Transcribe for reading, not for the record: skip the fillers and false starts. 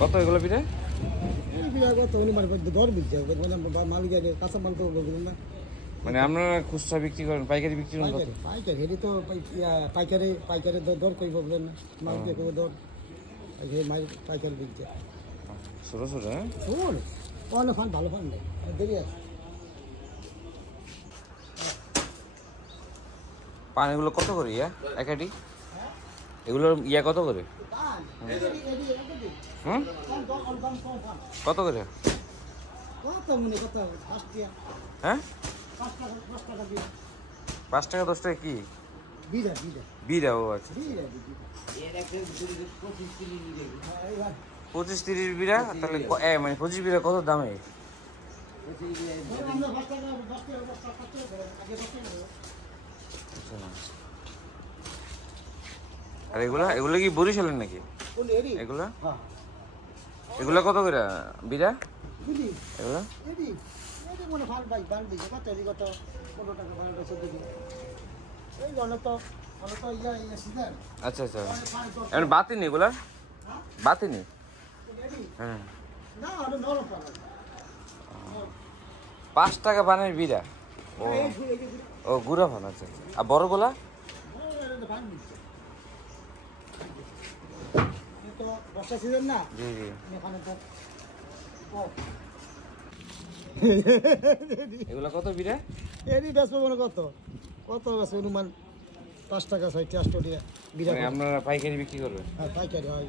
কত এগুলো পিঠা? এই পিঠা কত অনুমান দর বুঝছে মানে মালিক কাঁচা মাল তো বুঝলেন না। মানে আপনারা খুচরা বিক্রি করেন, পাইকারি বিক্রি করেন কত? পাইকারি হেরি তো পাইকারি দর কই বলবেন না, মালিকে কই দর পাইকারি বিকছে ছোট ছোট। হ্যাঁ শোন অন্য ফান ভালো ফান নেই দেরি আছে। পান এগুলো কত করে ইয়া একাটি? এগুলোর ইয়া কত করে? হুম কত করে? হ্যাঁ 5 টাকা 10 টাকা কি বিড়া? ও আচ্ছা 25-30 বিড়া। তাহলে মানে 25 বিড়া কত দামে? আর এগুলা কি বরিশালের নাকি এগুলা? এগুলা কত করে বিড়া এগুলা? আচ্ছা আচ্ছা এমন বাতি নেই এগুলা? বাতি নেই? হ্যাঁ 5 টাকা পানের বিড়া। ও ও গুড়া পান। আচ্ছা আচ্ছা। আর বড় গোলা? জি জি। এগুলা কত বিড়া? এরই বেচবো মনে কত কত বেচবো অনুমান 5 টাকা 60 টাকা বিড়া। আপনারা পাইকারি বিক্রি করবেন? হ্যাঁ পাইকারি হয়।